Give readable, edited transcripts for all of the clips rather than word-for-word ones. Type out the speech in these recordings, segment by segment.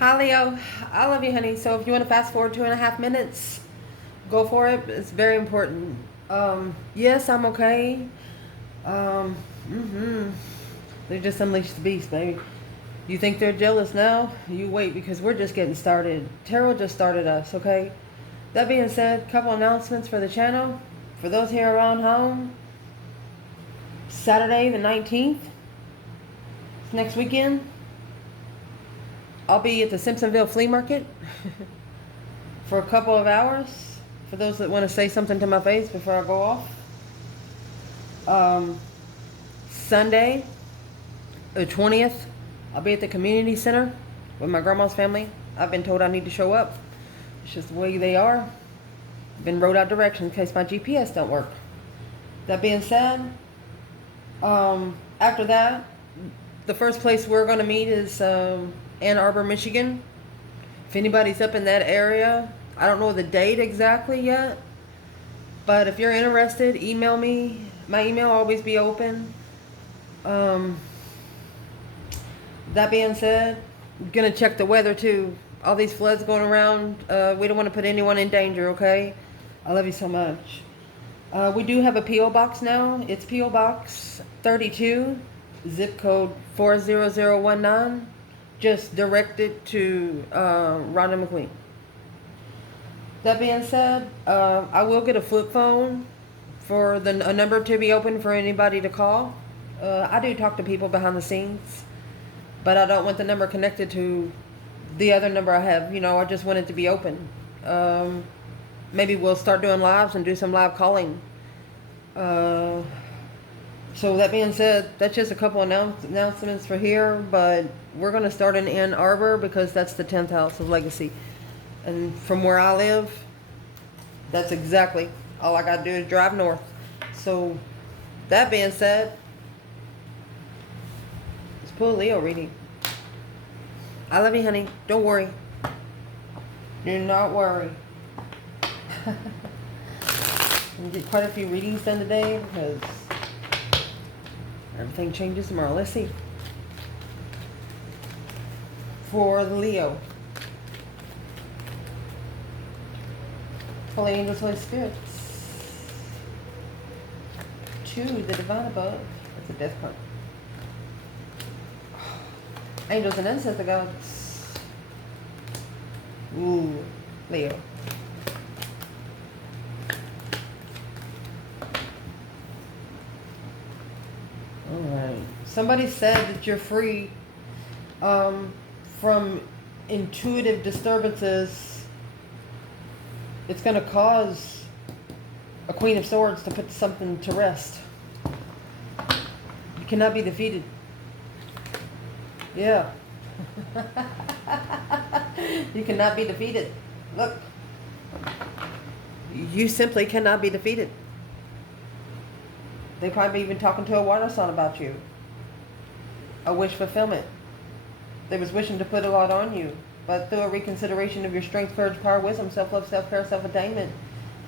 Hi Leo, I love you, honey. So if you want to fast forward 2.5 minutes, go for it. It's very important. Yes, I'm okay. Um, They just unleashed the beast, baby. You think they're jealous now? You wait, because we're just getting started. Tarot just started us, okay? That being said, couple announcements for the channel. For those here around home, Saturday the 19th, it's next weekend, I'll be at the Simpsonville Flea Market for a couple of hours. For those that want to say something to my face before I go off. Sunday, the 20th, I'll be at the community center with my grandma's family. I've been told I need to show up. It's just the way they are. I've been wrote out directions in case my GPS don't work. That being said, after that, the first place we're going to meet is Ann Arbor, Michigan. If anybody's up in that area, I don't know the date exactly yet, but if you're interested, email me. My email will always be open. That being said, I'm going to check the weather too. All these floods going around, we don't want to put anyone in danger, okay? I love you so much. We do have a P.O. box now. It's P.O. Box 32, zip code 40019. Just direct it to Rhonda McQueen. That being said, I will get a flip phone for a number to be open for anybody to call. I do talk to people behind the scenes, but I don't want the number connected to the other number I have. You know, I just want it to be open. Maybe we'll start doing lives and do some live calling. So that being said, that's just a couple announcements for here, but we're going to start in Ann Arbor because that's the 10th house of legacy. And from where I live, that's exactly all I got to do is drive north. So that being said, let's pull a Leo reading. I love you, honey. Don't worry. Do not worry. I'm going to get quite a few readings done today because everything changes tomorrow. Let's see. For the Leo. Holy angels, Holy spirits. 2, the divine above. That's a death card. Angels and ancestor gods. Ooh, Leo. Alright. Somebody said that you're free from intuitive disturbances. It's going to cause a Queen of Swords to put something to rest. You cannot be defeated. Yeah. You cannot be defeated. Look. You simply cannot be defeated. They probably even talking to a water sign about you. A wish fulfillment. They was wishing to put a lot on you. But through a reconsideration of your strength, courage, power, wisdom, self-love, self-care, self-attainment,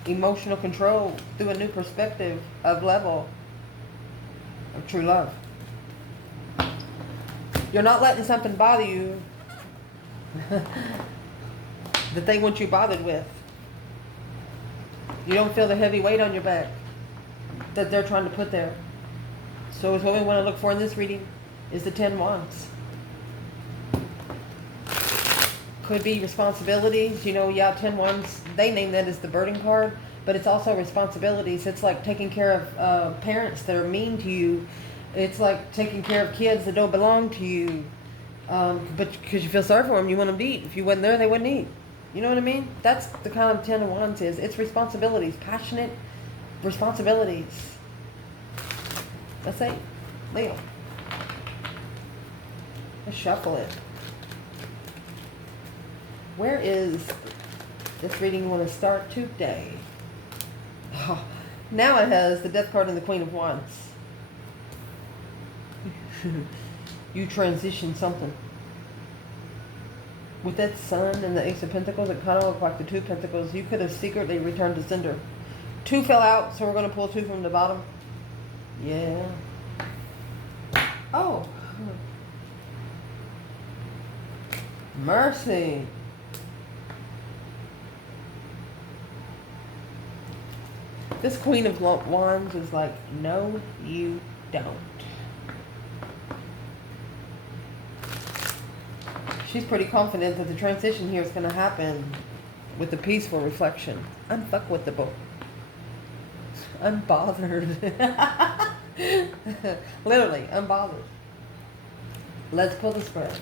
emotional control, through a new perspective of level of true love. You're not letting something bother you that they want you bothered with. You don't feel the heavy weight on your back that they're trying to put there. So what we want to look for in this reading is the 10 Wands. Could be responsibilities. You know, yeah, 10 Wands, they name that as the burden card, but it's also responsibilities. It's like taking care of parents that are mean to you. It's like taking care of kids that don't belong to you. But because you feel sorry for them, you want them to eat. If you wasn't there, they wouldn't eat. You know what I mean? That's the kind of 10 of Wands is. It's responsibilities, passionate responsibilities. Let's say, Leo. Let's shuffle it. Where is this reading want to start today? Oh, now it has the Death card and the Queen of Wands. You transition something. With that Sun and the Ace of Pentacles, it kind of looked like the 2 of Pentacles. You could have secretly returned to sender. 2 fell out, so we're going to pull 2 from the bottom. Yeah. Oh. Mercy. This Queen of Wands is like, no, you don't. She's pretty confident that the transition here is going to happen with the peaceful reflection. Unfuck with the book. Unbothered. Literally, unbothered. Let's pull the spread.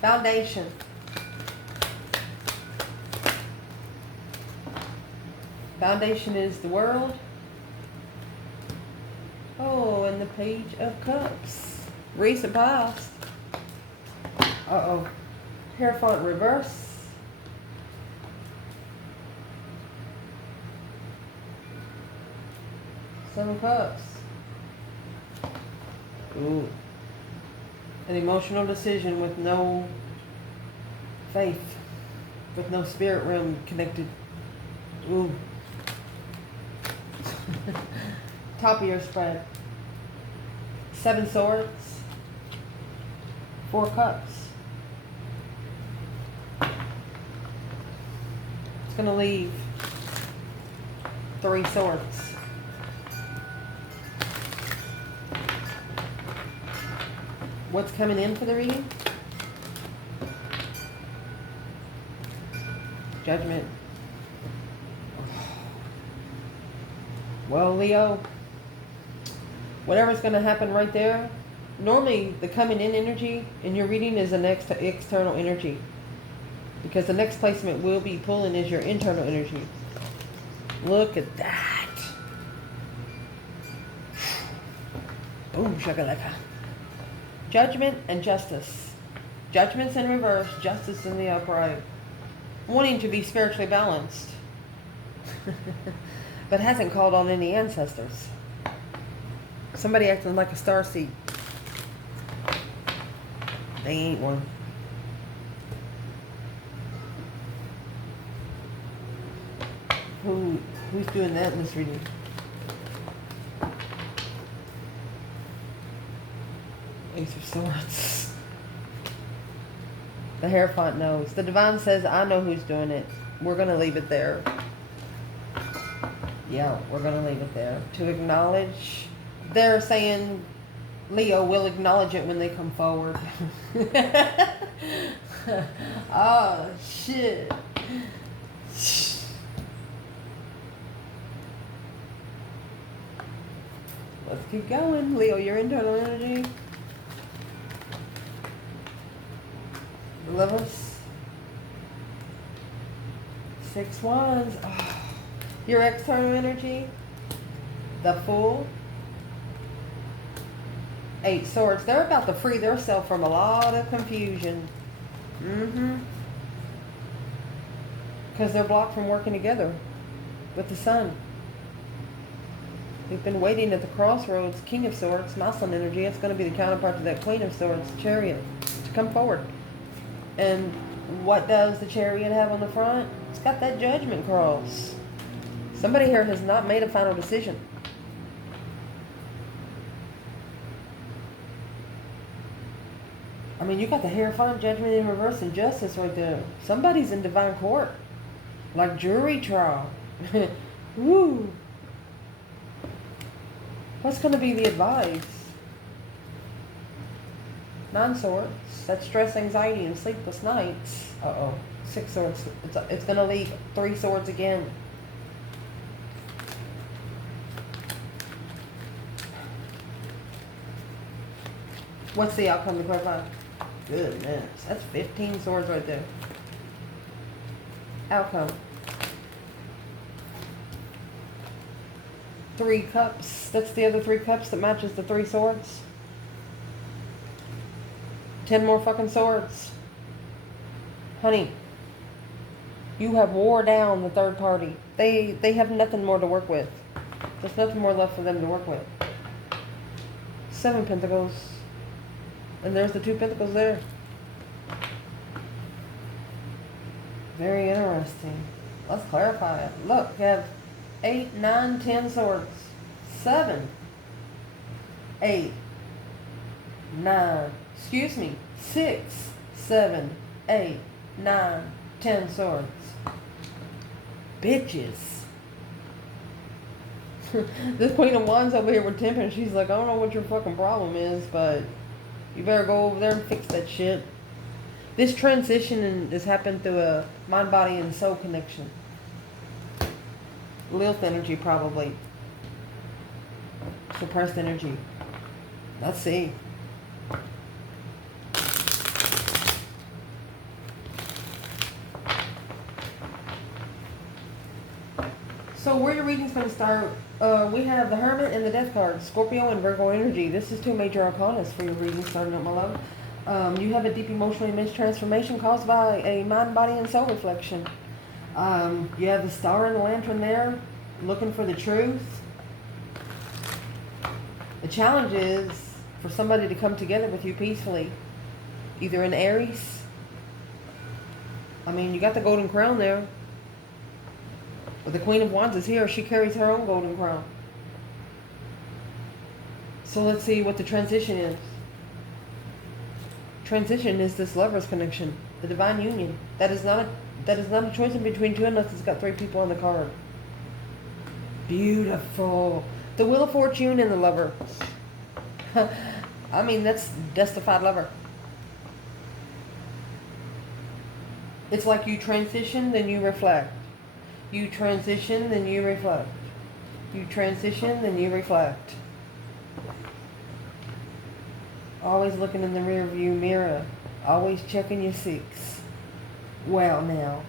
Foundation. Foundation is the world. Oh, and the Page of Cups. Recent past. Uh-oh. Hierophant reverse. Seven of Cups. Ooh. An emotional decision with no faith. With no spirit realm connected. Ooh. Top of your spread. Seven Swords. Four Cups. It's going to leave Three Swords. What's coming in for the reading? Judgment. Well, Leo, whatever's going to happen right there, normally the coming in energy in your reading is the next external energy. Because the next placement will be pulling is your internal energy. Look at that. Boom, shakalaka. Judgment and justice. Judgment's in reverse, justice in the upright. Wanting to be spiritually balanced. But hasn't called on any ancestors. Somebody acting like a starseed. They ain't one. Who's doing that in this reading? Ace of Swords. The Hierophant knows. The Divine says, I know who's doing it. We're going to leave it there. Yeah, we're going to leave it there. To acknowledge. They're saying, Leo will acknowledge it when they come forward. Oh, shit. Let's keep going. Leo, your internal energy. The Lovers. 6 Wands. Oh. Your external energy. The Fool. 8 Swords. They're about to free themselves from a lot of confusion. Because they're blocked from working together with the Sun. We've been waiting at the crossroads. King of Swords, masculine energy. It's going to be the counterpart to that Queen of Swords, Chariot, to come forward. And what does the Chariot have on the front? It's got that Judgment cross. Somebody here has not made a final decision. I mean, you got the Hierophant, Judgment in reverse, and Justice right there. Somebody's in divine court. Like jury trial. Woo. What's going to be the advice? 9 Swords. That's stress, anxiety, and sleepless nights. Uh-oh. 6 Swords. It's going to leave 3 Swords again. What's the outcome of the card? Goodness. That's 15 Swords right there. Outcome. 3 Cups. That's the other 3 Cups that matches the 3 Swords. 10 more fucking Swords. Honey, you have wore down the third party. They have nothing more to work with. There's nothing more left for them to work with. 7 Pentacles. And there's the 2 Pentacles there. Very interesting. Let's clarify it. Look, you have 8, 9, 10 Swords. 7, 8, 9. Excuse me. 6, 7, 8, 9, 10 swords. Bitches. This Queen of Wands over here with Temperance, she's like, I don't know what your fucking problem is, but you better go over there and fix that shit. This transition has happened through a mind, body, and soul connection. Lilith energy, probably. Suppressed energy. Let's see. So where your reading's going to start, we have the Hermit and the Death card, Scorpio and Virgo energy. This is two major arcanas for your reading starting up, my love. You have a deep emotional image transformation caused by a mind, body, and soul reflection. You have the star and the lantern there, looking for the truth. The challenge is for somebody to come together with you peacefully, either in Aries. I mean, you got the golden crown there. But the Queen of Wands is here. She carries her own golden crown. So let's see what the transition is. Transition is this lover's connection, the divine union. That is not a choice in between two unless it's got three people on the card. Beautiful. The Wheel of Fortune and the Lover. I mean, that's justified lover. It's like you transition, then you reflect. You transition, then you reflect. You transition, then you reflect. Always looking in the rear view mirror. Always checking your six. Well, now.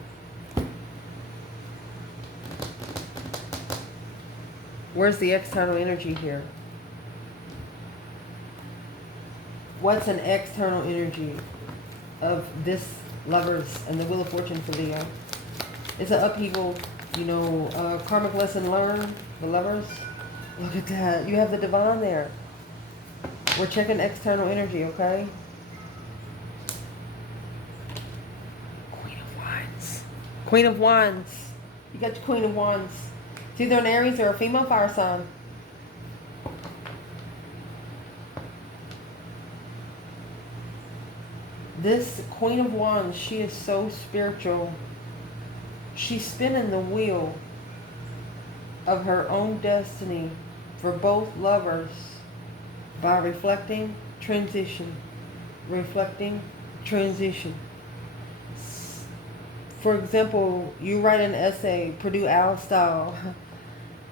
Where's the external energy here? What's an external energy of this Lovers and the Wheel of Fortune for Leo? It's an upheaval, you know, karmic lesson learned, the Lovers. Look at that. You have the Divine there. We're checking external energy, okay? Queen of Wands. Queen of Wands. You got your Queen of Wands. It's either an Aries or a female fire sign. This Queen of Wands, she is so spiritual. She's spinning the wheel of her own destiny for both lovers by reflecting, transition. Reflecting, transition. For example, you write an essay, Purdue Owl style,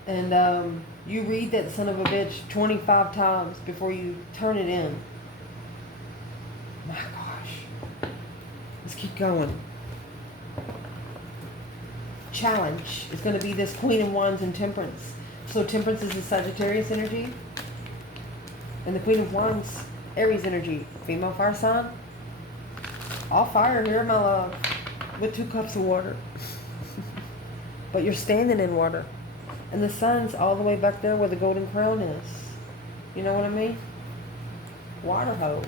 and you read that son of a bitch 25 times before you turn it in. My gosh. Let's keep going. Challenge is going to be this Queen of Wands and Temperance. So Temperance is the Sagittarius energy. And the Queen of Wands, Aries energy. Female fire sign. All fire here, my love. With 2 cups of water. But you're standing in water. And the sun's all the way back there where the golden crown is. You know what I mean? Water hole.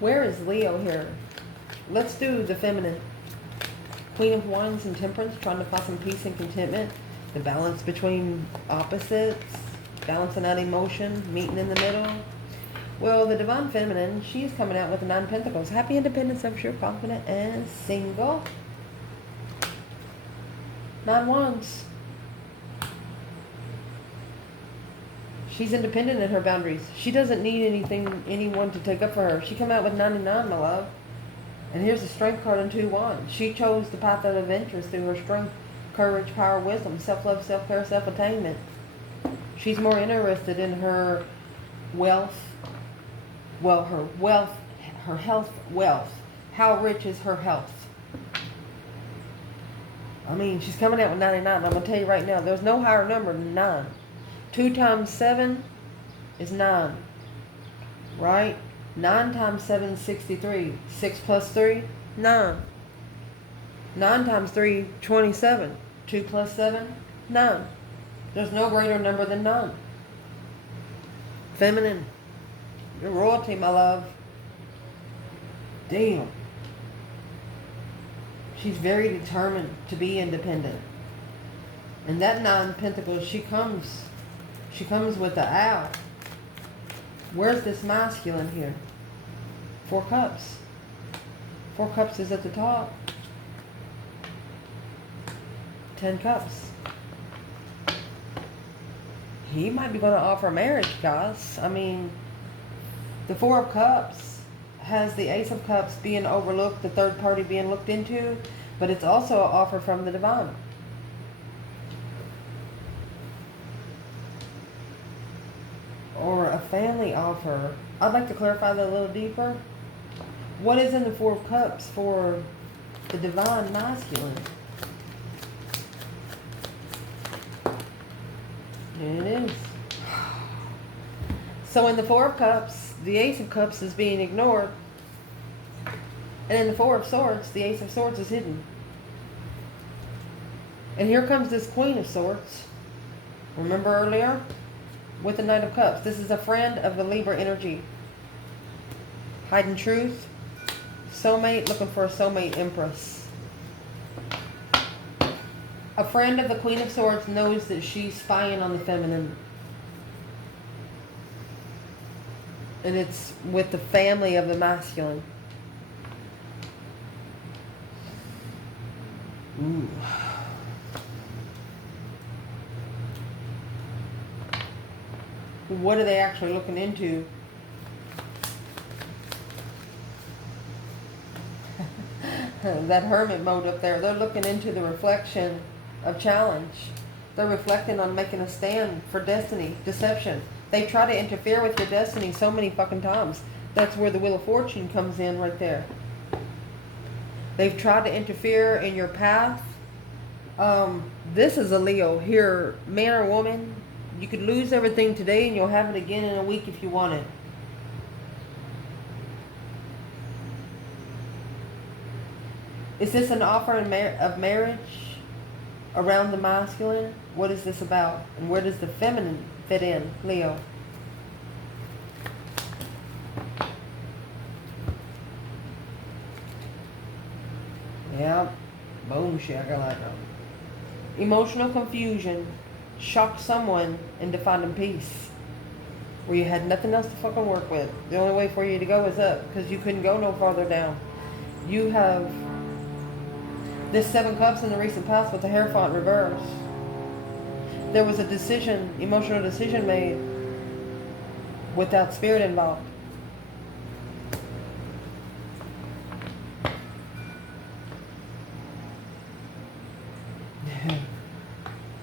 Where is Leo here? Let's do the feminine. Queen of Wands and Temperance, trying to find some peace and contentment. The balance between opposites. Balancing out emotion, meeting in the middle. Well, the Divine Feminine, she's coming out with the 9 Pentacles. Happy independent, self-sure, confident, and single. 9 Wands. She's independent in her boundaries. She doesn't need anyone to take up for her. She come out with 99, my love. And here's the Strength card and 2 Wands. She chose the path of adventures through her strength, courage, power, wisdom, self-love, self-care, self-attainment. She's more interested in her wealth. Well, her health, wealth. How rich is her health? I mean, she's coming out with 99. I'm going to tell you right now, there's no higher number than 9. 2 times 7 is 9. Right? 9 times 7 is 63. 6 plus 3, 9. 9 times 3, 27. 2 plus 7, 9. There's no greater number than 9. Feminine. You're royalty, my love. Damn. She's very determined to be independent. And that 9 Pentacles, she comes with the owl. Where's this masculine here? Four Cups. Four Cups is at the top. 10 Cups. He might be going to offer marriage, guys. I mean, the Four of Cups has the Ace of Cups being overlooked, the third party being looked into, but it's also an offer from the divine. Or a family offer. I'd like to clarify that a little deeper. What is in the Four of Cups for the divine masculine? Here it is. So in the Four of Cups, the Ace of Cups is being ignored. And in the Four of Swords, the Ace of Swords is hidden. And here comes this Queen of Swords. Remember earlier? With the Knight of Cups. This is a friend of the Libra energy. Hiding truth. Soulmate, looking for a soulmate empress. A friend of the Queen of Swords knows that she's spying on the feminine. And it's with the family of the masculine. Ooh. What are they actually looking into? That hermit mode up there. They're looking into the reflection of challenge. They're reflecting on making a stand for destiny, deception. They try to interfere with your destiny so many fucking times. That's where the Wheel of Fortune comes in right there. They've tried to interfere in your path. This is a Leo here, man or woman. You could lose everything today and you'll have it again in a week if you want it. Is this an offer of marriage around the masculine? What is this about? And where does the feminine fit in, Leo? Yeah, boom shakalaka. Emotional confusion shocked someone into finding peace. Where you had nothing else to fucking work with. The only way for you to go is up, because you couldn't go no farther down. You have this Seven Cups in the recent past with the Hierophant reverse. There was a decision, emotional decision made without spirit involved.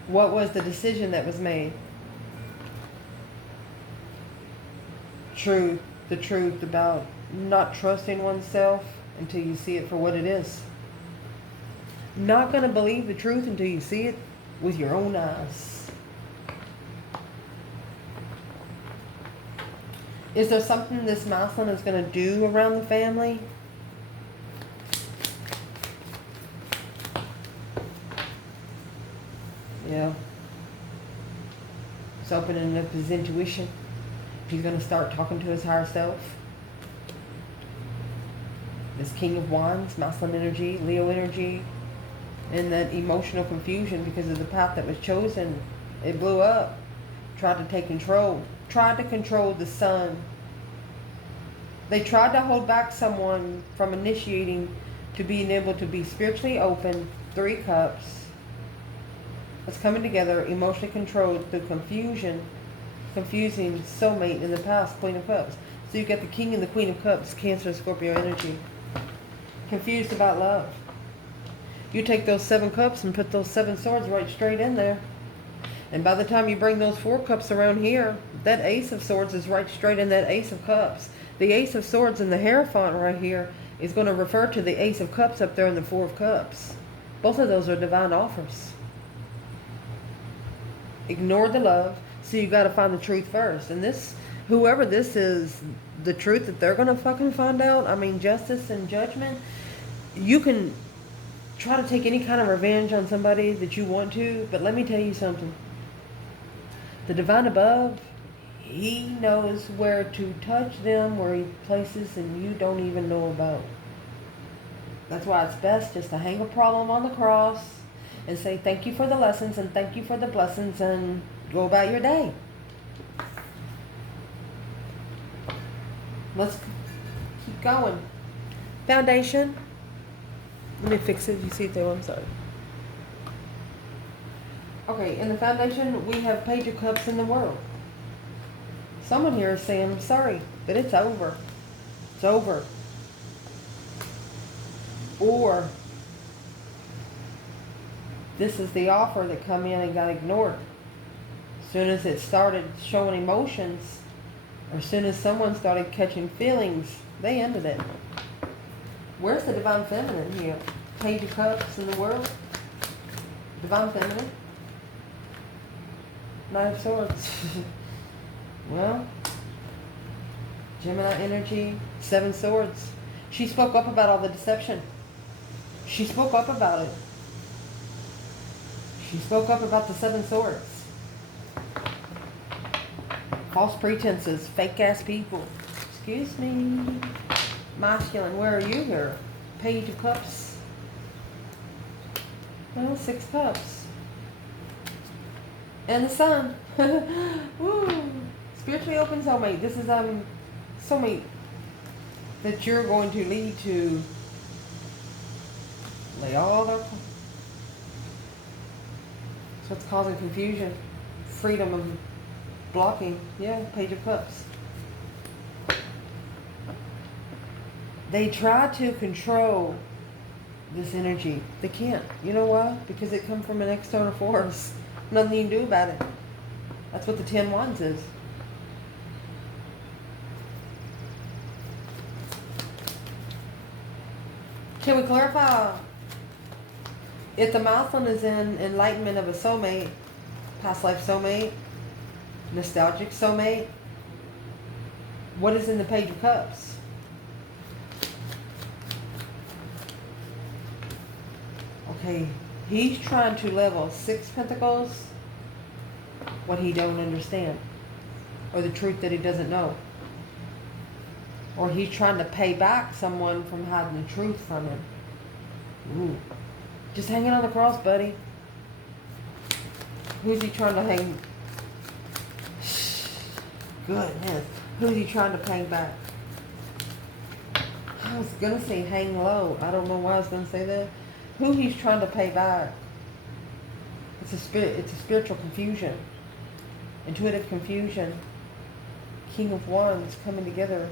What was the decision that was made? The truth about not trusting oneself until you see it for what it is. Not going to believe the truth until you see it with your own eyes. Is there something this masculine is going to do around the family? Yeah. He's opening up his intuition. He's going to start talking to his higher self. This King of Wands, masculine energy, Leo energy, and that emotional confusion because of the path that was chosen. It blew up. Tried to take control. Tried to control the sun. They tried to hold back someone from initiating to being able to be spiritually open. 3 Cups. It's coming together, emotionally controlled through confusion, confusing soulmate in the past, Queen of Cups. So you got the King and the Queen of Cups, Cancer, Scorpio energy. Confused about love. You take those 7 Cups and put those 7 Swords right straight in there. And by the time you bring those 4 Cups around here, that Ace of Swords is right straight in that Ace of Cups. The Ace of Swords in the Hierophant right here is going to refer to the Ace of Cups up there in the 4 of Cups. Both of those are divine offers. Ignore the love, so you got to find the truth first. And this, whoever this is, the truth that they're going to fucking find out, I mean, justice and judgment, you can try to take any kind of revenge on somebody that you want to, but let me tell you something. The divine above, he knows where to touch them, where he places, and you don't even know about. That's why it's best just to hang a problem on the cross and say thank you for the lessons and thank you for the blessings and go about your day. Let's Keep going. Foundation. Let me fix it. You see it though. I'm sorry. Okay, in the foundation, we have Page of Cups in the world. Someone here is saying, I'm sorry, but it's over. It's over. Or, this is the offer that come in and got ignored. As soon as it started showing emotions, or as soon as someone started catching feelings, they ended it. Where's the Divine Feminine here? Page of Cups in the world. Divine Feminine. Knight of Swords. Well, Gemini energy, 7 Swords. She spoke up about all the deception. She spoke up about it. She spoke up about the 7 Swords. False pretenses, fake ass people. Excuse me. Masculine, where are you here? Page of Cups. Well, 6 Cups. And the Sun. Woo. Spiritually open soulmate. This is soulmate that you're going to lead to lay all their. So it's causing confusion, freedom of blocking. Yeah, Page of Cups. They try to control this energy. They can't. You know why? Because it comes from an external force. Nothing you can do about it. That's what the 10 Wands is. Can we clarify? If the masculine is in enlightenment of a soulmate, past life soulmate, nostalgic soulmate, what is in the Page of Cups? Okay, he's trying to level 6 Pentacles, what he don't understand, or the truth that he doesn't know. Or he's trying to pay back someone from hiding the truth from him. Ooh. Just hanging on the cross, buddy. Who's he trying to hang? Goodness. Who's he trying to pay back? I was going to say hang low. I don't know why I was going to say that. Who he's trying to pay back. It's a spiritual confusion. Intuitive confusion. King of Wands coming together.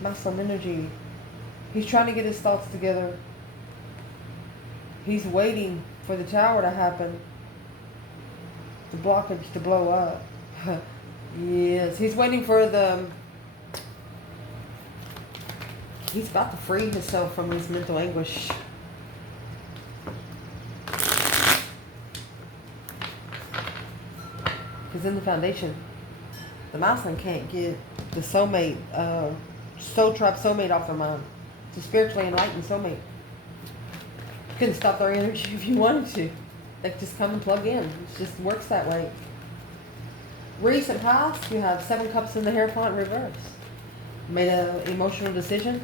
Masculine energy. He's trying to get his thoughts together. He's waiting for the tower to happen. The blockage to blow up. Yes, he's waiting for the... He's about to free himself from his mental anguish. Because in the foundation, the masculine can't get the soulmate, soul tribe soulmate off their mind. It's a spiritually enlightened soulmate. You couldn't stop their energy if you wanted to. They could just come and plug in. It just works that way. Recent past, you have 7 Cups in the Hierophant reverse. Made an emotional decision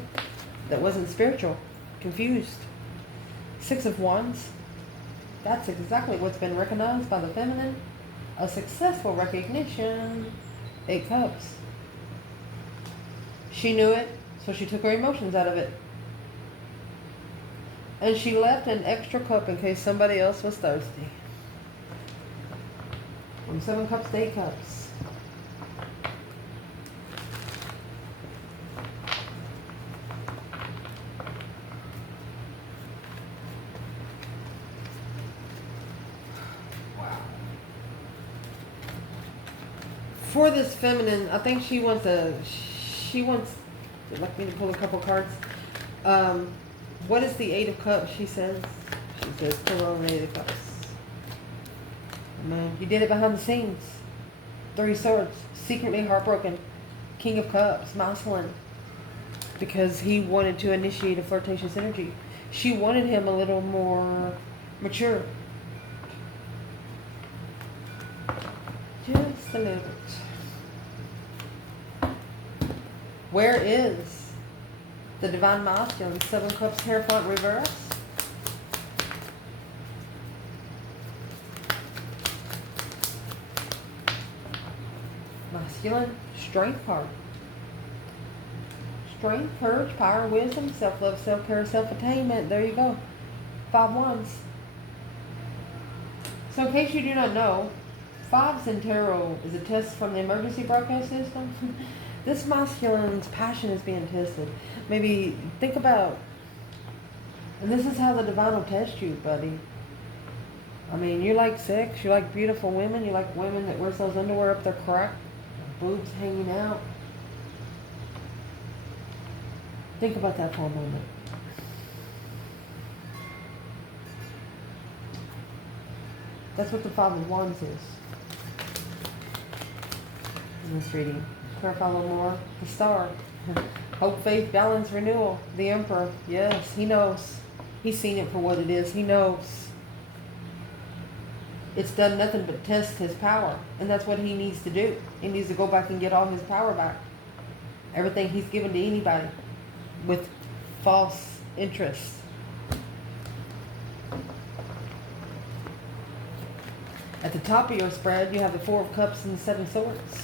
that wasn't spiritual. Confused. 6 of Wands. That's exactly what's been recognized by the feminine. A successful recognition. 8 Cups. She knew it, so she took her emotions out of it. And she left an extra cup in case somebody else was thirsty. From 7 Cups to 8 Cups. Wow. For this feminine, I think she wants, would like me to pull a couple cards. What is the 8 of Cups? She says Corona 8 of Cups. Man, you did it behind the scenes. 3 Swords. Secretly heartbroken. King of Cups. Masculine. Because he wanted to initiate a flirtatious energy. She wanted him a little more mature. Just a little bit. Where is the Divine Masculine? 7 Cups Hierophant reverse. Masculine Strength card. strength, courage, power, wisdom, self-love, self-care, self-attainment. There you go. 5 wands. So in case you do not know, 5s in tarot is a test from the emergency broadcast system. This masculine's passion is being tested. Maybe think about, and this is how the divine will test you, buddy. I mean, you like sex, you like beautiful women, you like women that wears those underwear up their crack, boobs hanging out. Think about that for a moment. That's what the 5 of Wands is. In this reading. Clarify a little more. The Star. Hope, faith, balance, renewal. The Emperor. Yes, he knows. He's seen it for what it is. He knows. It's done nothing but test his power. And that's what he needs to do. He needs to go back and get all his power back. Everything he's given to anybody with false interest. At the top of your spread, you have the 4 of Cups and the 7 Swords.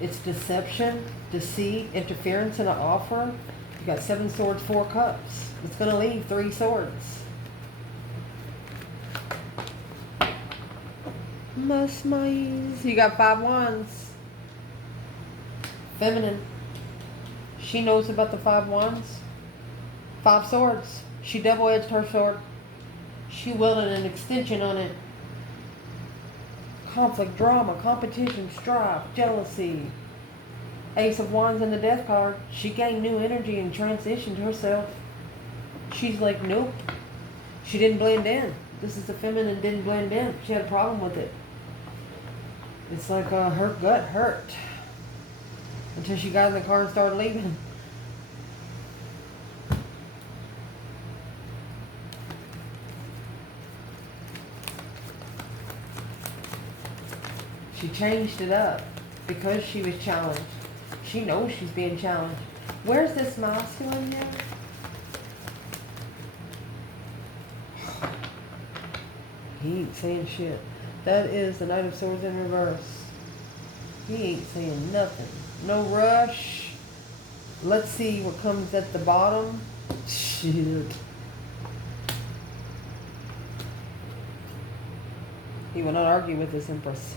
It's deception, deceit, interference, and an offer. You got 7 Swords, 4 Cups. It's going to leave 3 Swords. You got 5 Wands. Feminine. She knows about the 5 Wands. 5 Swords. She double-edged her sword. She welded an extension on it. Conflict, drama, competition, strife, jealousy. Ace of Wands and the Death card. She gained new energy and transitioned herself. She's like, nope. She didn't blend in. This is the feminine, didn't blend in. She had a problem with it. It's like her gut hurt. Until she got in the car and started leaving. She changed it up because she was challenged. She knows she's being challenged. Where's this masculine here? He ain't saying shit. That is the Knight of Swords in reverse. He ain't saying nothing. No rush. Let's see what comes at the bottom. Shit. He will not argue with this Empress.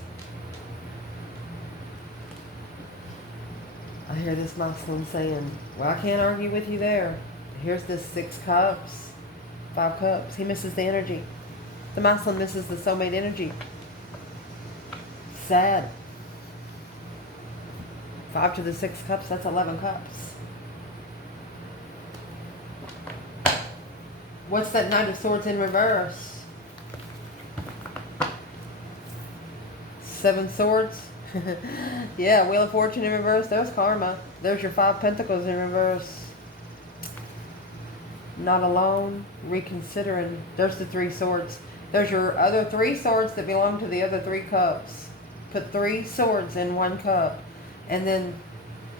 I hear this masculine saying, well, I can't argue with you there. Here's this 6 Cups, 5 Cups. He misses the energy. The masculine misses the soulmate energy. Sad. 5 to the 6 Cups, that's 11 Cups. What's that Knight of Swords in reverse? 7 Swords. Yeah, Wheel of Fortune in reverse. There's karma. There's your 5 Pentacles in reverse. Not alone. Reconsidering. There's the 3 Swords. There's your other 3 swords that belong to the other 3 cups. Put 3 swords in 1 cup. And then,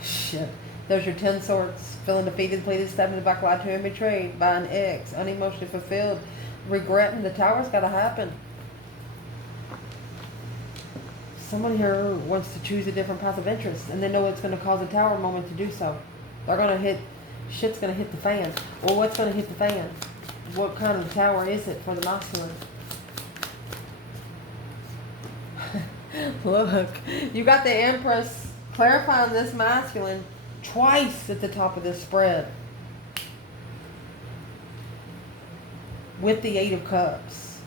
shit. There's your 10 swords. Feeling defeated, pleaded, stabbed in the back, lied to and betrayed by an ex. Unemotionally fulfilled. Regretting. The Tower's got to happen. Someone here wants to choose a different path of interest, and they know it's going to cause a Tower moment to do so. They're going to hit, shit's going to hit the fan. Well, what's going to hit the fan? What kind of Tower is it for the masculine? Look, you got the Empress clarifying this masculine twice at the top of this spread. With the 8 of Cups.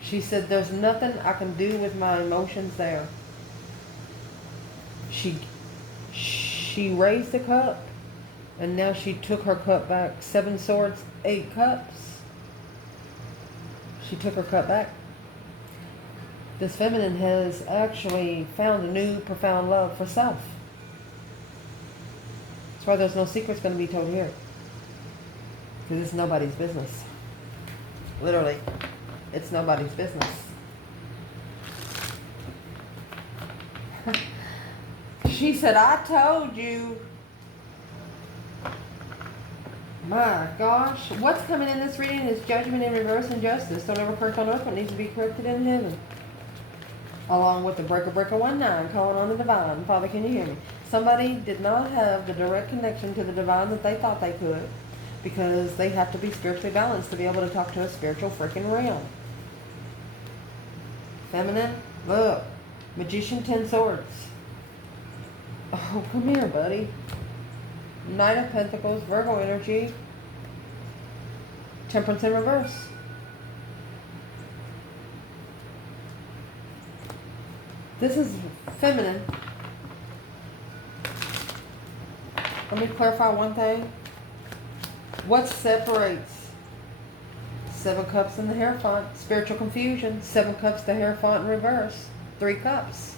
She said, there's nothing I can do with my emotions there. She raised the cup, and now she took her cup back. 7 swords, 8 cups. She took her cup back. This feminine has actually found a new profound love for self. That's why there's no secrets going to be told here. Because it's nobody's business. Literally, it's nobody's business. She said, I told you. My gosh. What's coming in this reading is judgment in reverse and justice. Don't ever correct on earth what needs to be corrected in heaven. Along with the breaker 19 calling on the divine. Father, can you hear me? Somebody did not have the direct connection to the divine that they thought they could, because they have to be spiritually balanced to be able to talk to a spiritual freaking realm. Feminine, look. Magician, 10 swords. Oh, come here, buddy. Knight of Pentacles, Virgo energy. Temperance in reverse. This is feminine. Let me clarify one thing. What separates 7 cups in the Hierophant? Spiritual confusion. 7 cups, the Hierophant in reverse. 3 cups.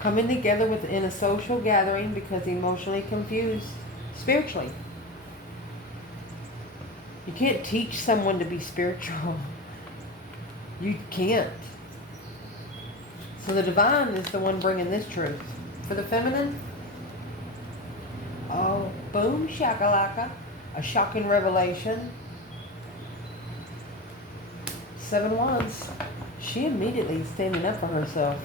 Coming together within a social gathering because emotionally confused spiritually. You can't teach someone to be spiritual. You can't. So the divine is the one bringing this truth. For the feminine, oh, boom, shakalaka. A shocking revelation. 7 wands. She immediately standing up for herself.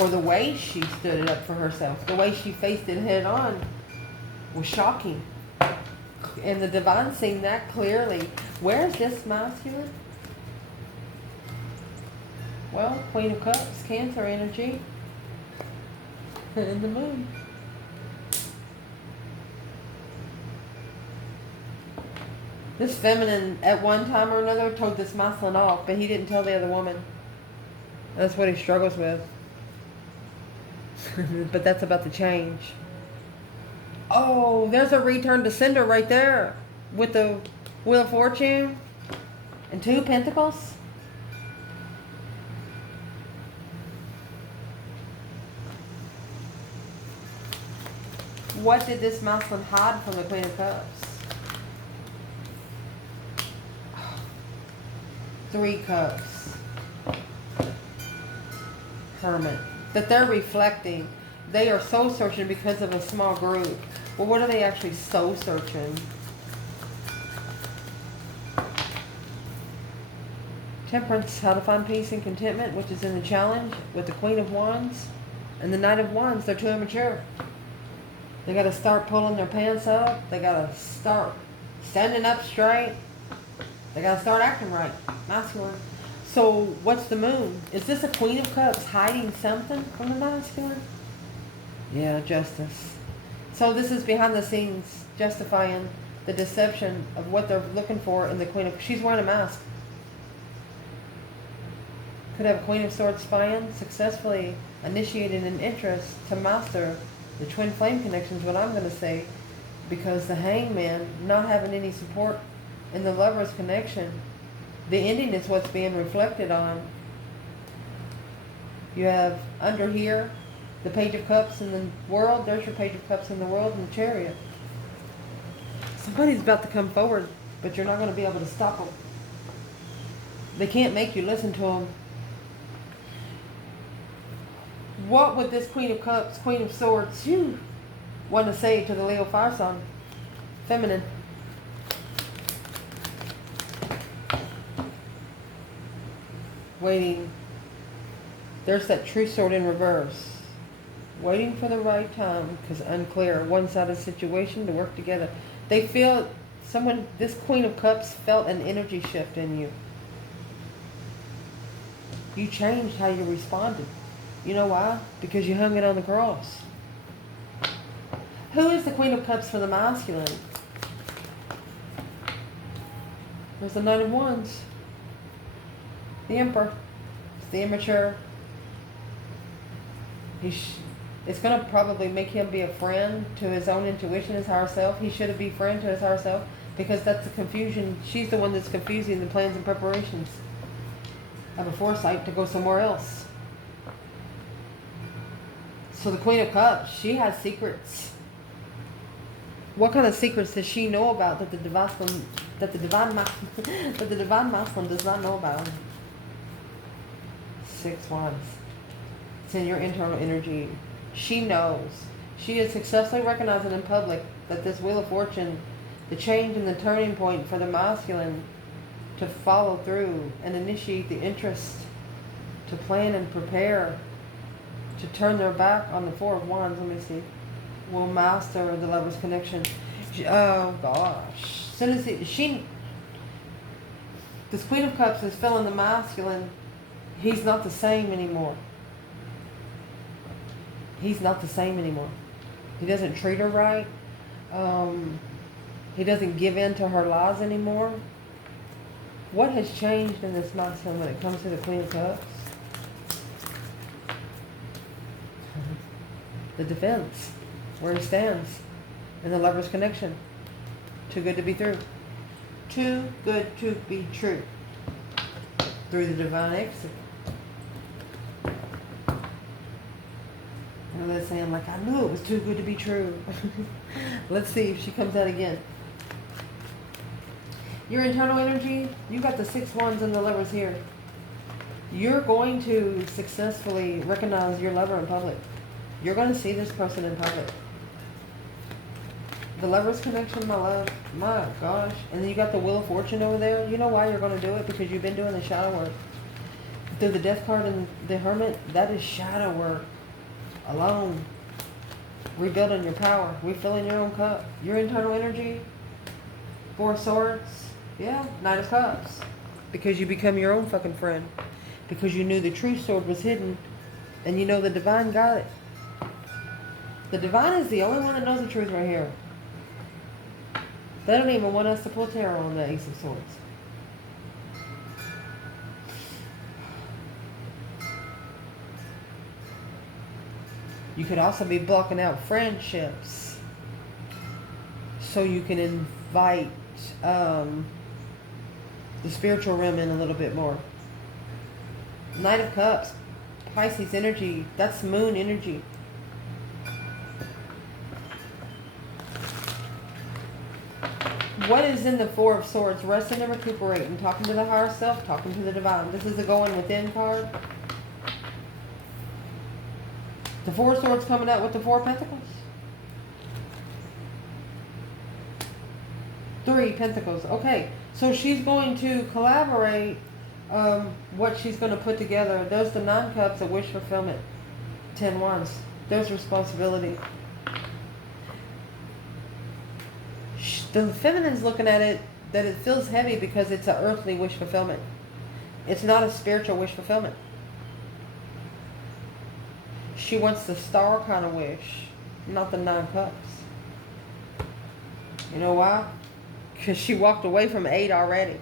Or the way she stood it up for herself. The way she faced it head on was shocking. And the divine seen that clearly. Where's this masculine? Well, Queen of Cups, Cancer energy. And the moon. This feminine, at one time or another, told this masculine off, but he didn't tell the other woman. That's what he struggles with. But that's about to change. Oh, there's a return to sender right there. With the Wheel of Fortune. And 2 Pentacles. What did this masculine hide from the Queen of Cups? 3 cups. Hermit. That they're reflecting. They are soul searching because of a small group. Well, what are they actually soul searching? Temperance, how to find peace and contentment, which is in the challenge with the Queen of Wands and the Knight of Wands. They're too immature. They got to start pulling their pants up. They got to start standing up straight. They got to start acting right. Masculine. So, what's the moon? Is this a Queen of Cups hiding something from the masculine? Yeah, justice. So, this is behind the scenes justifying the deception of what they're looking for in the Queen of... She's wearing a mask. Could have a Queen of Swords spying, successfully initiating an interest to master the twin flame connection is what I'm going to say. Because the hangman not having any support in the lover's connection, the ending is what's being reflected on. You have under here the Page of Cups in the world. There's your Page of Cups in the world and the Chariot. Somebody's about to come forward, but you're not going to be able to stop them. They can't make you listen to them. What would this Queen of Cups, Queen of Swords, want to say to the Leo fire sign? Feminine. Waiting. There's that true sword in reverse. Waiting for the right time, because unclear. One-sided situation to work together. They feel, this Queen of Cups felt an energy shift in you. You changed how you responded. You know why? Because you hung it on the cross. Who is the Queen of Cups for the masculine? There's the Knight of Wands. The Emperor. It's the immature. It's going to probably make him be a friend to his own intuition, his higher self. He should be a friend to his higher self, because that's the confusion. She's the one that's confusing the plans and preparations. Have a foresight to go somewhere else. So the Queen of Cups, she has secrets. What kind of secrets does she know about that the divine masculine does not know about? 6 Wands. It's in your internal energy. She knows. She is successfully recognizing in public that this Wheel of Fortune, the change and the turning point for the masculine to follow through and initiate the interest to plan and prepare to turn their back on the Four of Wands. Let me see. Will master the Lover's connection. Oh gosh. As soon as this Queen of Cups is feeling the masculine. He's not the same anymore. He's not the same anymore. He doesn't treat her right. He doesn't give in to her lies anymore. What has changed in this masculine when it comes to the Queen of Cups? The defense. Where he stands. In the Lover's connection. Too good to be true. Too good to be true. Through the divine exit. And let's say I'm like, I knew it was too good to be true. Let's see if she comes out again. Your internal energy, you got the 6 wands and the Lovers here. You're going to successfully recognize your lover in public. You're going to see this person in public. The Lover's connection, my love. My gosh. And then you got the Wheel of Fortune over there. You know why you're going to do it? Because you've been doing the shadow work. Through the Death card and the Hermit, that is shadow work. Alone. Rebuilding your power. Refilling your own cup. Your internal energy. 4 swords. Yeah. Knight of Cups. Because you become your own fucking friend. Because you knew the true sword was hidden. And you know the divine got it. The divine is the only one that knows the truth right here. They don't even want us to pull tarot on the Ace of Swords. You could also be blocking out friendships so you can invite the spiritual realm in a little bit more. Knight of Cups, Pisces energy, that's moon energy. What is in the 4 of Swords? Resting and recuperating, talking to the higher self, talking to the divine. This is the going within card. The 4 of Swords coming out with the 4 of Pentacles. 3 Pentacles. Okay, so she's going to collaborate what she's going to put together. There's the 9 Cups of wish fulfillment. 10 Wands. There's responsibility. The feminine's looking at it that it feels heavy because it's an earthly wish fulfillment. It's not a spiritual wish fulfillment. She wants the star kind of wish, not the 9 Cups. You know why? Because she walked away from 8 already.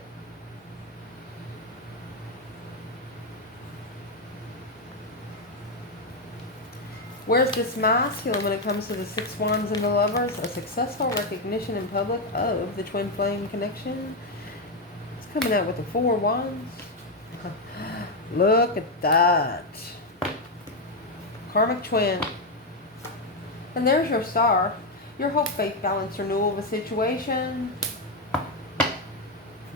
Where's this masculine when it comes to the 6 wands and the Lovers? A successful recognition in public of the twin flame connection. It's coming out with the 4 wands. Look at that. Karmic twin. And there's your star. Your hope, faith, balance, renewal of a situation.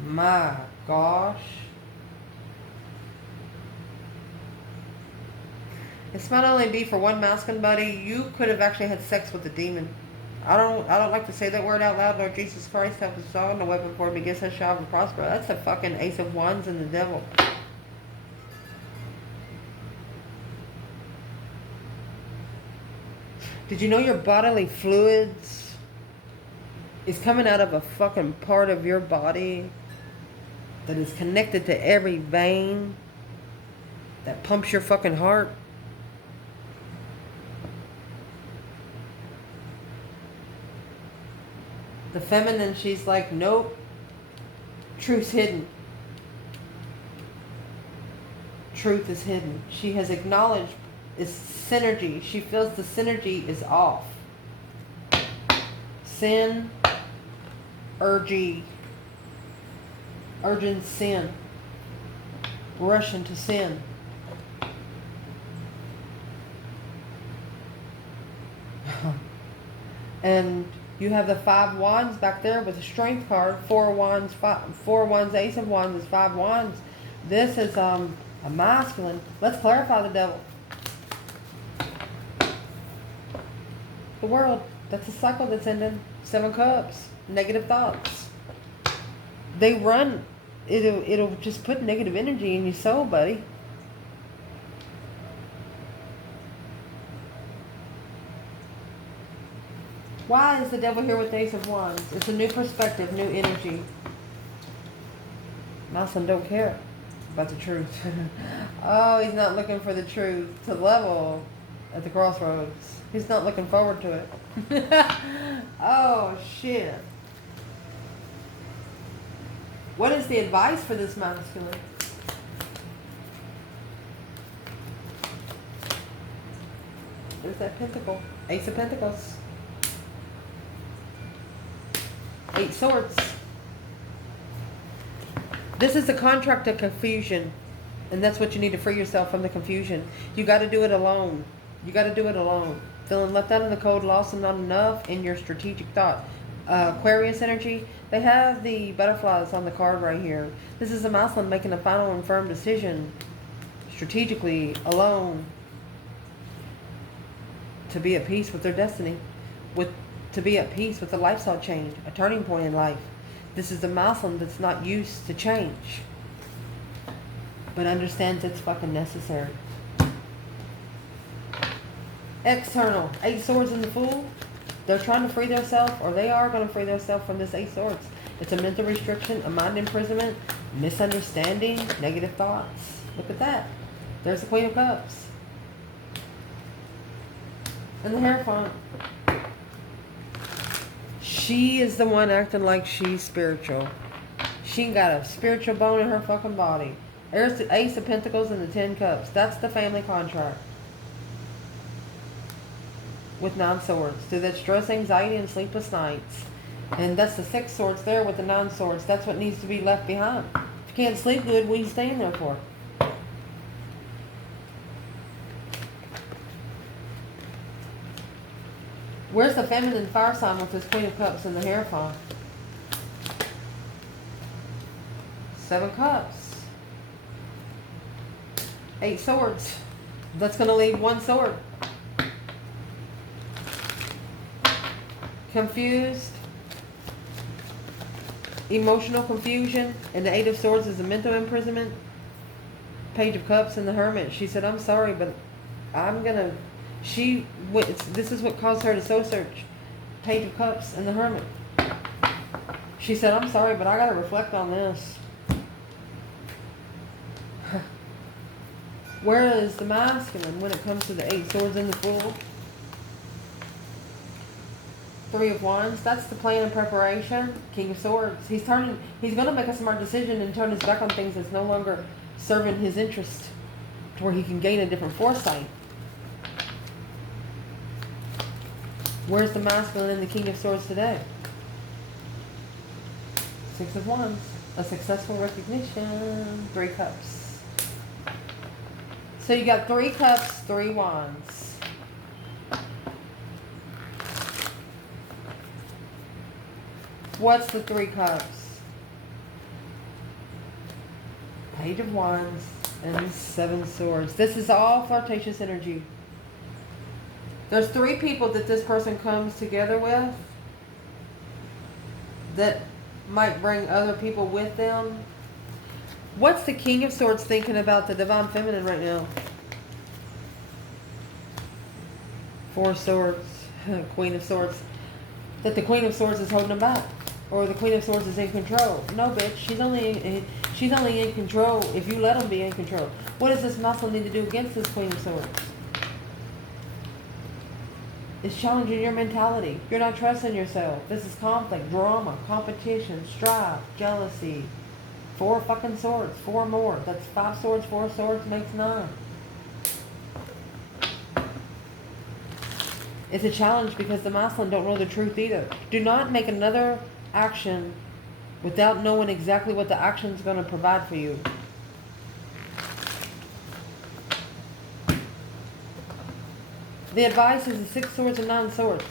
My gosh. This might only be for one masculine buddy. You could have actually had sex with a demon. I don't like to say that word out loud. Lord Jesus Christ, help us all. No weapon formed against us shall ever prosper. That's the fucking Ace of Wands and the devil. Did you know your bodily fluids is coming out of a fucking part of your body that is connected to every vein that pumps your fucking heart? The feminine, she's like, nope. Truth's hidden. Truth is hidden. She has acknowledged its synergy. She feels the synergy is off. Sin, urgent sin. Rushing to sin. And you have the 5 wands back there with the strength card. 4 wands, 4 wands, Ace of Wands is 5 wands. This is a masculine. Let's clarify the devil. The world. That's a cycle that's ending. 7 cups. Negative thoughts. They run. It'll just put negative energy in your soul, buddy. Why is the devil here with the Ace of Wands? It's a new perspective, new energy. Maslin don't care about the truth. Oh, he's not looking for the truth to level at the crossroads. He's not looking forward to it. Oh, shit. What is the advice for this masculine? There's that pentacle. Ace of Pentacles. 8 Swords. This is the contract of confusion. And that's what you need to free yourself from, the confusion. You got to do it alone. You got to do it alone. Feeling left out in the cold, lost and not enough in your strategic thought. Aquarius energy. They have the butterflies on the card right here. This is a masculine making a final and firm decision. Strategically, alone. To be at peace with their destiny. To be at peace with a lifestyle change. A turning point in life. This is a masculine that's not used to change, but understands it's fucking necessary. External. 8 Swords in the Fool. They're trying to free themselves, or they are going to free themselves from this 8 Swords. It's a mental restriction, a mind imprisonment, misunderstanding, negative thoughts. Look at that. There's the Queen of Cups. And the Hierophant. She is the one acting like she's spiritual. She ain't got a spiritual bone in her fucking body. There's the Ace of Pentacles and the 10 Cups. That's the family contract. With 9 Swords. Through that stress, anxiety, and sleepless nights. And that's the 6 Swords there with the 9 Swords. That's what needs to be left behind. If you can't sleep good, what are you staying there for? Where's the feminine fire sign with this Queen of Cups and the Hierophant? 7 Cups. 8 Swords. That's going to leave 1 sword. Confused. Emotional confusion. And the 8 of Swords is the mental imprisonment. Page of Cups and the Hermit. She said, I'm sorry, but I'm going to... This is what caused her to soul search. Page of Cups and the Hermit. She said, I'm sorry, but I got to reflect on this. Where is the masculine when it comes to the 8 Swords and the Fool? 3 of Wands. That's the plan and preparation. King of Swords. He's going to make a smart decision and turn his back on things that's no longer serving his interest, to where he can gain a different foresight. Where's the masculine and the King of Swords today? 6 of Wands. A successful recognition. 3 Cups. So you got 3 Cups, 3 Wands. What's the 3 Cups? Page of Wands and 7 Swords. This is all flirtatious energy. There's 3 people that this person comes together with that might bring other people with them. What's the King of Swords thinking about the Divine Feminine right now? 4 Swords, Queen of Swords. That the Queen of Swords is holding them back. Or the Queen of Swords is in control. No, bitch. She's only in control if you let them be in control. What does this muscle need to do against this Queen of Swords? It's challenging your mentality. You're not trusting yourself. This is conflict, drama, competition, strife, jealousy. 4 fucking swords. 4 more. That's 5 swords, 4 swords makes 9. It's a challenge because the masculine don't know the truth either. Do not make another action without knowing exactly what the action is going to provide for you. The advice is the 6 Swords and 9 Swords.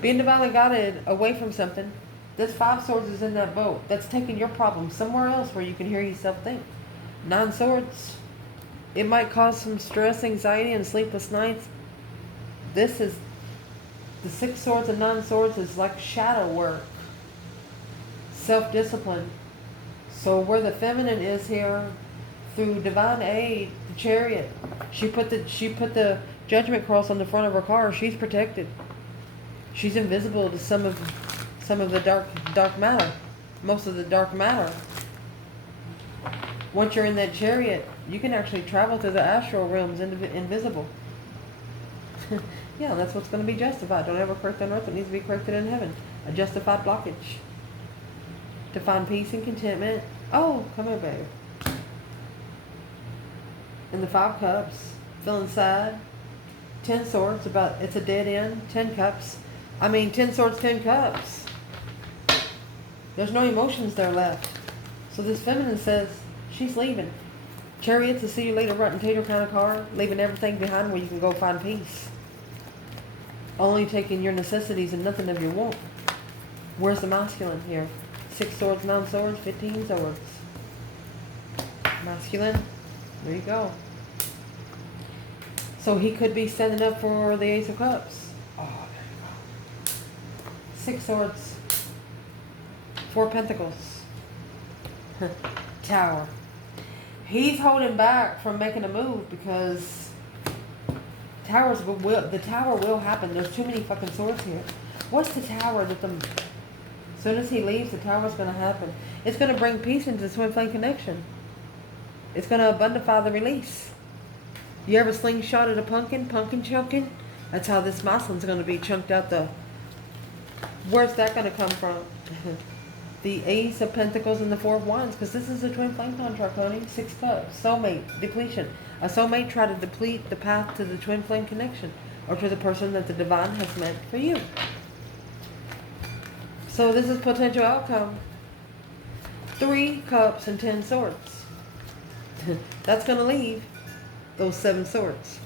Being divinely guided away from something. This 5 Swords is in that boat. That's taking your problem somewhere else where you can hear yourself think. 9 Swords. It might cause some stress, anxiety, and sleepless nights. This is the 6 Swords and 9 Swords is like shadow work. Self-discipline. So where the feminine is here, through divine aid, the Chariot. She put the Judgment Cross on the front of her car. She's protected. She's invisible to some of the dark matter. Most of the dark matter. Once you're in that chariot, you can actually travel through the astral realms invisible. Yeah, that's what's going to be justified. Don't ever correct on earth. It needs to be corrected in heaven. A justified blockage. To find peace and contentment. Oh, come here, baby. In the 5 cups. Feeling sad. 10 swords. It's a dead end. 10 cups. 10 swords, 10 cups. There's no emotions there left. So this feminine says she's leaving. Chariot's a see you later, rotten tater kind of car. Leaving everything behind where you can go find peace. Only taking your necessities and nothing of your want. Where's the masculine here? 6 swords, 9 swords, 15 swords. Masculine. There you go. So he could be standing up for the Ace of Cups. Oh, there you go. 6 swords. 4 pentacles. Tower. He's holding back from making a move because the tower will happen. There's too many fucking swords here. What's the tower as soon as he leaves, the tower's going to happen. It's going to bring peace into the twin flame connection. It's going to abundify the release. You ever slingshot at a pumpkin chunking? That's how this masculine's going to be chunked out the... Where's that going to come from? The Ace of Pentacles and the 4 of Wands, because this is a twin flame contract, honey. 6 cups. Soulmate. Depletion. A soulmate try to deplete the path to the twin flame connection, or to the person that the divine has meant for you. So this is potential outcome. 3 cups and 10 swords. That's going to leave those 7 swords.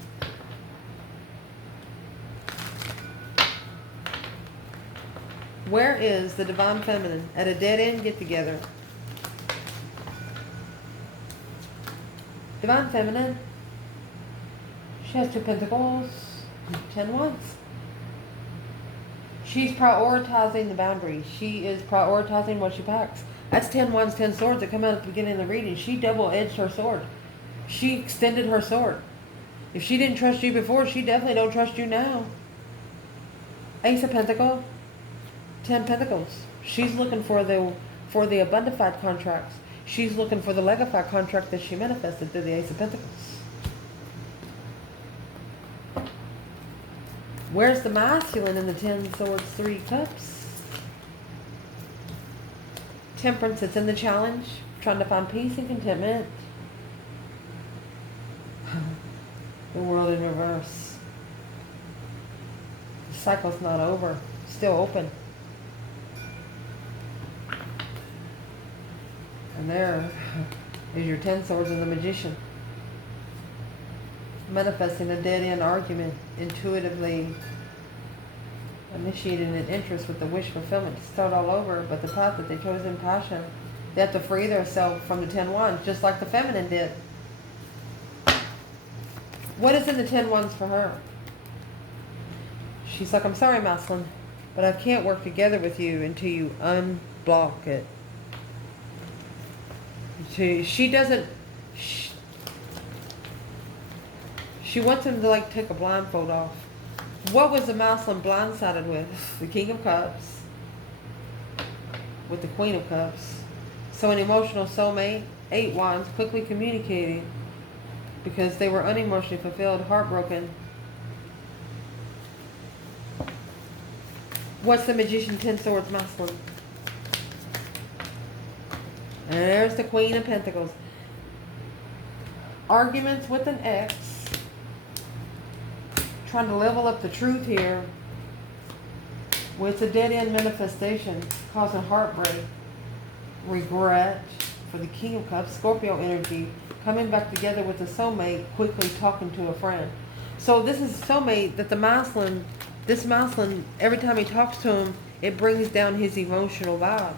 Where is the divine feminine? At a dead end get together. Divine feminine. She has 2 pentacles, 10 wands. She's prioritizing the boundaries. She is prioritizing what she packs. That's 10 wands, 10 swords that come out at the beginning of the reading. She double-edged her sword. She extended her sword. If she didn't trust you before, she definitely don't trust you now. Ace of Pentacles, 10 Pentacles. She's looking for the abundified contracts. She's looking for the legified contract that she manifested through the Ace of Pentacles. Where's the masculine in the 10 swords, 3 cups? Temperance, it's in the challenge. Trying to find peace and contentment. The world in reverse. The cycle's not over. Still open. And there is your 10 swords and the magician. Manifesting a dead-end argument, intuitively initiating an interest with the wish fulfillment to start all over, but the path that they chose in passion, they have to free themselves from the 10 wands, just like the feminine did. What is in the 10 wands for her? She's like, I'm sorry, masculine, but I can't work together with you until you unblock it. She doesn't... She wants him to take a blindfold off. What was the masculine blindsided with? The King of Cups. With the Queen of Cups. So an emotional soulmate, 8 wands, quickly communicating. Because they were unemotionally fulfilled, heartbroken. What's the magician, 10 swords, masculine? And there's the Queen of Pentacles. Arguments with an ex. Trying to level up the truth here with a dead-end manifestation, causing heartbreak, regret for the King of Cups, Scorpio energy, coming back together with a soulmate, quickly talking to a friend. So this is a soulmate that this masculine, every time he talks to him, it brings down his emotional vibe.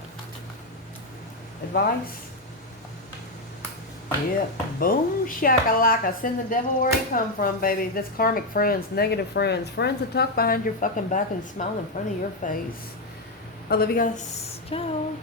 Advice? Yep. Boom shakalaka. Send the devil where he come from, baby. That's karmic friends, negative friends. Friends that talk behind your fucking back and smile in front of your face. I love you guys. Ciao.